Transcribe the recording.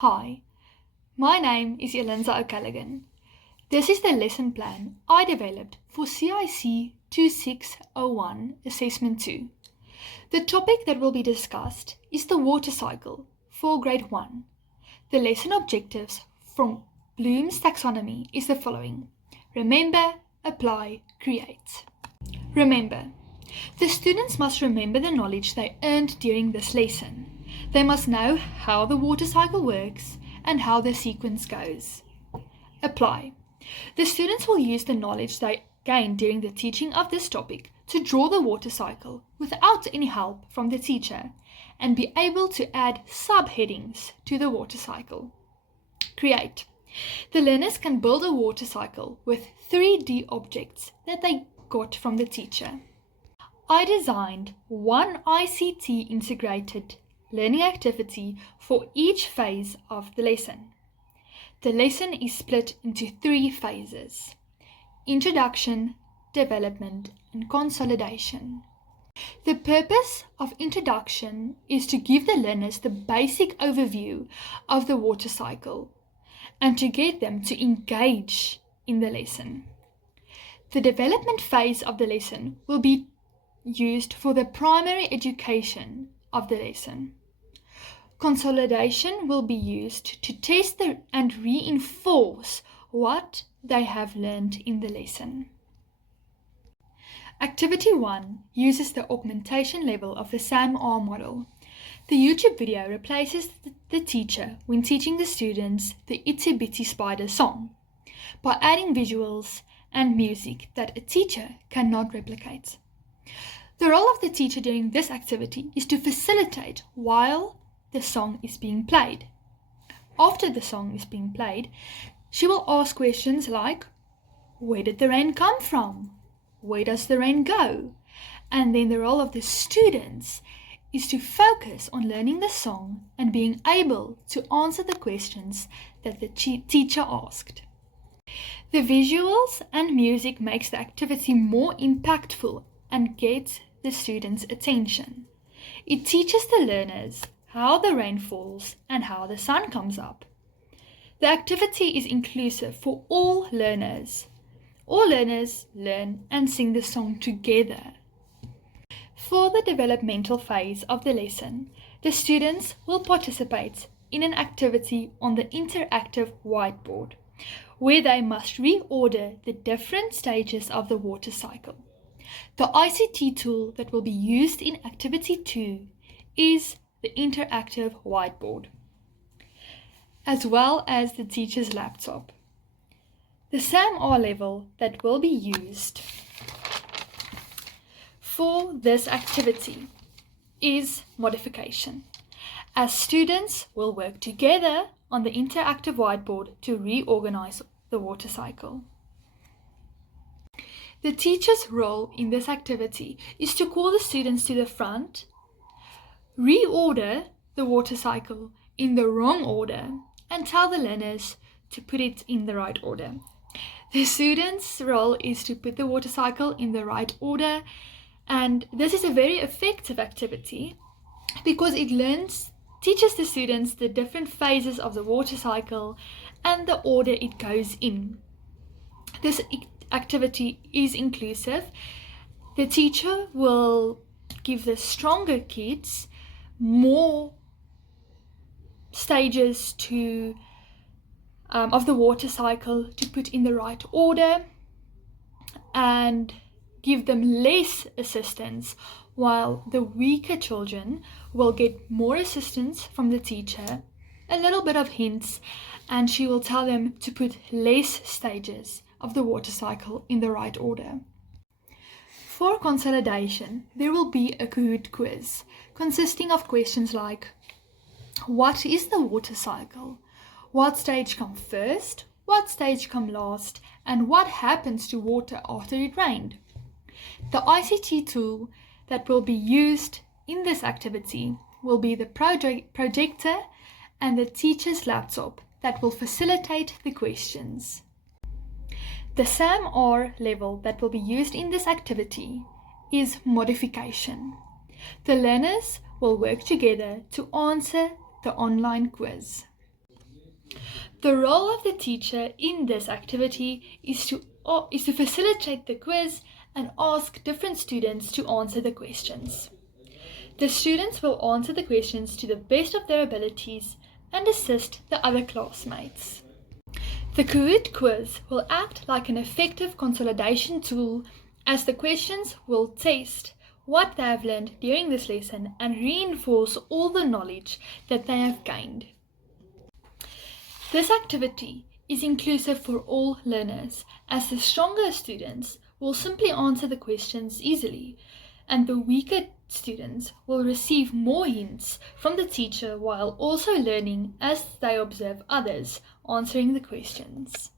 Hi, my name is Elinza O'Callaghan. This is the lesson plan I developed for CIC2601 Assessment 2. The topic that will be discussed is the water cycle for Grade 1. The lesson objectives from Bloom's taxonomy is the following: remember, apply, create. Remember. The students must remember the knowledge they earned during this lesson. They must know how the water cycle works and how the sequence goes. Apply. The students will use the knowledge they gained during the teaching of this topic to draw the water cycle without any help from the teacher and be able to add subheadings to the water cycle. Create. The learners can build a water cycle with 3D objects that they got from the teacher. I designed one ICT integrated learning activity for each phase of the lesson. The lesson is split into 3 phases: introduction, development, and consolidation. The purpose of introduction is to give the learners the basic overview of the water cycle and to get them to engage in the lesson. The development phase of the lesson will be used for the primary education of the lesson. Consolidation will be used to test and reinforce what they have learned in the lesson. Activity 1 uses the augmentation level of the SAM-R model. The YouTube video replaces the teacher when teaching the students the Itsy Bitsy Spider song by adding visuals and music that a teacher cannot replicate. The role of the teacher during this activity is to facilitate while the song is being played. After the song is being played, she will ask questions like, where did the rain come from? Where does the rain go? And then the role of the students is to focus on learning the song and being able to answer the questions that the teacher asked. The visuals and music makes the activity more impactful and gets the students' attention. It teaches the learners how the rain falls and how the sun comes up. The activity is inclusive for all learners. All learners learn and sing the song together. For the developmental phase of the lesson, the students will participate in an activity on the interactive whiteboard, where they must reorder the different stages of the water cycle. The ICT tool that will be used in Activity 2 is the interactive whiteboard, as well as the teacher's laptop. The SAM-R level that will be used for this activity is modification, as students will work together on the interactive whiteboard to reorganize the water cycle. The teacher's role in this activity is to call the students to the front, reorder the water cycle in the wrong order, and tell the learners to put it in the right order. The student's role is to put the water cycle in the right order, and this is a very effective activity because it teaches the students the different phases of the water cycle and the order it goes in. This activity is inclusive. The teacher will give the stronger kids more stages of the water cycle to put in the right order and give them less assistance, while the weaker children will get more assistance from the teacher, a little bit of hints, and she will tell them to put less stages of the water cycle in the right order. For consolidation, there will be a Kahoot quiz consisting of questions like, what is the water cycle? What stage comes first? What stage comes last? And what happens to water after it rained? The ICT tool that will be used in this activity will be the projector and the teacher's laptop that will facilitate the questions. The SAM-R level that will be used in this activity is modification. The learners will work together to answer the online quiz. The role of the teacher in this activity is to facilitate the quiz and ask different students to answer the questions. The students will answer the questions to the best of their abilities and assist the other classmates. The Kahoot quiz will act like an effective consolidation tool, as the questions will test what they have learned during this lesson and reinforce all the knowledge that they have gained. This activity is inclusive for all learners, as the stronger students will simply answer the questions easily, and the weaker students will receive more hints from the teacher while also learning as they observe others answering the questions.